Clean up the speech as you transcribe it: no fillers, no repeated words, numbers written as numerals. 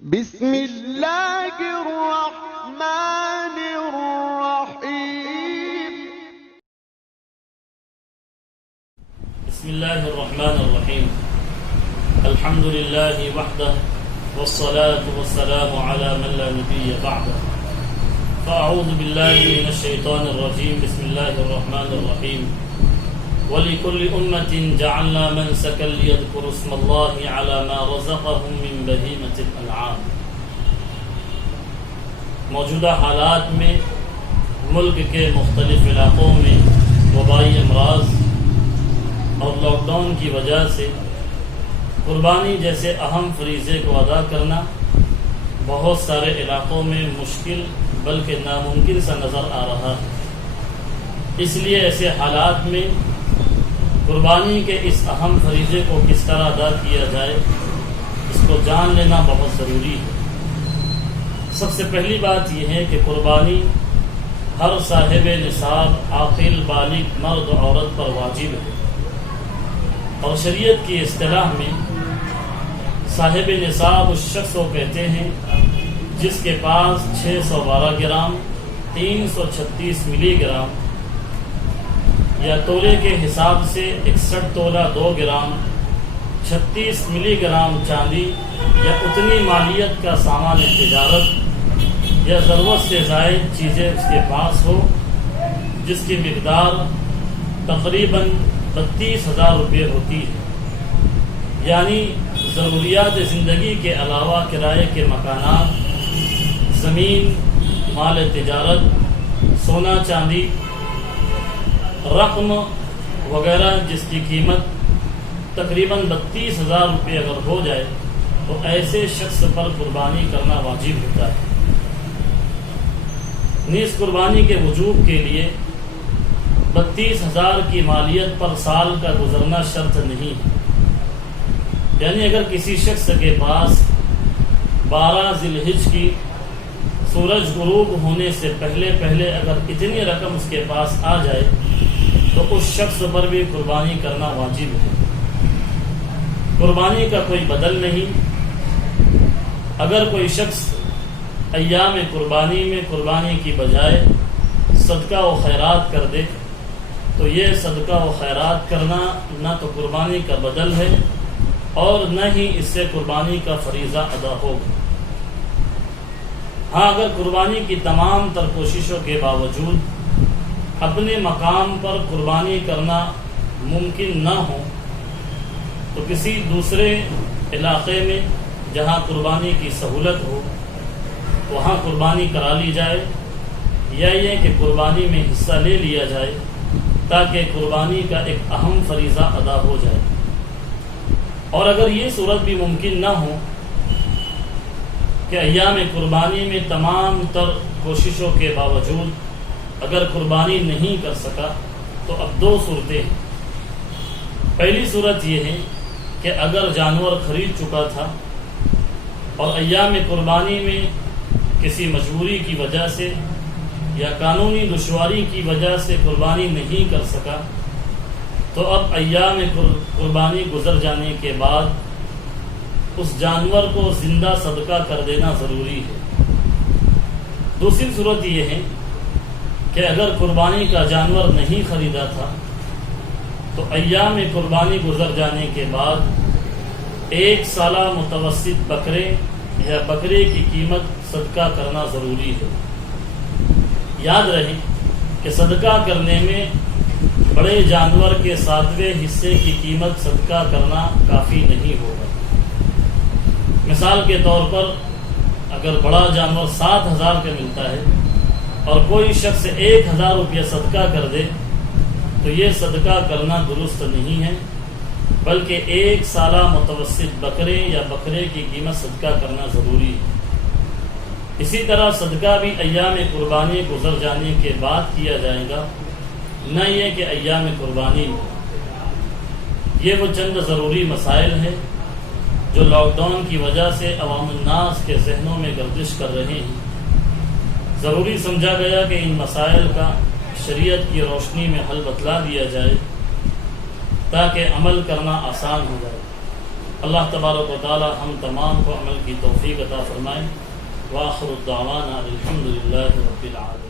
بسم اللہ الرحمن الرحیم بسم اللہ الرحمن الرحیم الحمد للہ وحدہ والصلاة والسلام على من لا نبی بعدہ فاعوذ باللہ من الشیطان الرجیم بسم اللہ الرحمن الرحیم وَلِكُلِّ أُمَّةٍ جَعَلْنَا مَنْسَكًا لِيَذْكُرُوا اسْمَ اللَّهِ عَلَى مَا رَزَقَهُم مِّن بَهِيمَةِ الْأَنْعَامِ موجودہ حالات میں ملک کے مختلف علاقوں میں وبائی امراض اور لاک ڈاؤن کی وجہ سے قربانی جیسے اہم فریضے کو ادا کرنا بہت سارے علاقوں میں مشکل بلکہ ناممکن سا نظر آ رہا ہے۔ اس لیے ایسے حالات میں قربانی کے اس اہم فریضے کو کس طرح ادا کیا جائے اس کو جان لینا بہت ضروری ہے۔ سب سے پہلی بات یہ ہے کہ قربانی ہر صاحب نصاب عاقل بالغ مرد و عورت پر واجب ہے، اور شریعت کی اصطلاح میں صاحب نصاب اس شخص کو کہتے ہیں جس کے پاس 612 گرام 336 ملی گرام یا تولے کے حساب سے 61 تولہ 2 گرام 36 ملی گرام چاندی یا اتنی مالیت کا سامان تجارت یا ضرورت سے زائد چیزیں اس کے پاس ہو جس کی مقدار تقریباً 32,000 روپے ہوتی ہے، یعنی ضروریات زندگی کے علاوہ کرائے کے مکانات، زمین، مال تجارت، سونا چاندی، رقم وغیرہ جس کی قیمت تقریباً 32,000 روپے اگر ہو جائے تو ایسے شخص پر قربانی کرنا واجب ہوتا ہے۔ نیز قربانی کے وجوب کے لیے 32,000 کی مالیت پر سال کا گزرنا شرط نہیں ہے، یعنی اگر کسی شخص کے پاس 12 ذی الحجہ کی سورج غروب ہونے سے پہلے اگر اتنی رقم اس کے پاس آ جائے تو اس شخص پر بھی قربانی کرنا واجب ہے۔ قربانی کا کوئی بدل نہیں۔ اگر کوئی شخص ایام قربانی میں قربانی کی بجائے صدقہ و خیرات کر دے تو یہ صدقہ و خیرات کرنا نہ تو قربانی کا بدل ہے اور نہ ہی اس سے قربانی کا فریضہ ادا ہوگا۔ ہاں، اگر قربانی کی تمام تر کوششوں کے باوجود اپنے مقام پر قربانی کرنا ممکن نہ ہو تو کسی دوسرے علاقے میں جہاں قربانی کی سہولت ہو وہاں قربانی کرا لی جائے، یا یہ کہ قربانی میں حصہ لے لیا جائے تاکہ قربانی کا ایک اہم فریضہ ادا ہو جائے۔ اور اگر یہ صورت بھی ممکن نہ ہو کہ ایام قربانی میں تمام تر کوششوں کے باوجود اگر قربانی نہیں کر سکا تو اب 2 صورتیں ہیں۔ پہلی صورت یہ ہے کہ اگر جانور خرید چکا تھا اور ایام قربانی میں کسی مجبوری کی وجہ سے یا قانونی دشواری کی وجہ سے قربانی نہیں کر سکا تو اب ایام قربانی گزر جانے کے بعد اس جانور کو زندہ صدقہ کر دینا ضروری ہے۔ دوسری صورت یہ ہے کہ اگر قربانی کا جانور نہیں خریدا تھا تو ایام قربانی گزر جانے کے بعد 1 سالہ متوسط بکرے یا بکرے کی قیمت صدقہ کرنا ضروری ہے۔ یاد رہے کہ صدقہ کرنے میں بڑے جانور کے 7ویں حصے کی قیمت صدقہ کرنا کافی نہیں ہوگا۔ مثال کے طور پر اگر بڑا جانور 7,000 کا ملتا ہے اور کوئی شخص 1,000 روپیہ صدقہ کر دے تو یہ صدقہ کرنا درست نہیں ہے، بلکہ 1 سالہ متوسط بکرے یا بکرے کی قیمت صدقہ کرنا ضروری ہے۔ اسی طرح صدقہ بھی ایام قربانی گزر جانے کے بعد کیا جائے گا، نہ یہ کہ ایام قربانی میں۔ یہ وہ چند ضروری مسائل ہیں جو لاک ڈاؤن کی وجہ سے عوام الناس کے ذہنوں میں گردش کر رہے ہیں۔ ضروری سمجھا گیا کہ ان مسائل کا شریعت کی روشنی میں حل بتلا دیا جائے تاکہ عمل کرنا آسان ہو جائے۔ اللہ تبارک و تعالی ہم تمام کو عمل کی توفیق عطا فرمائے۔ وآخر الدعوانا الحمدللہ رب العالمین۔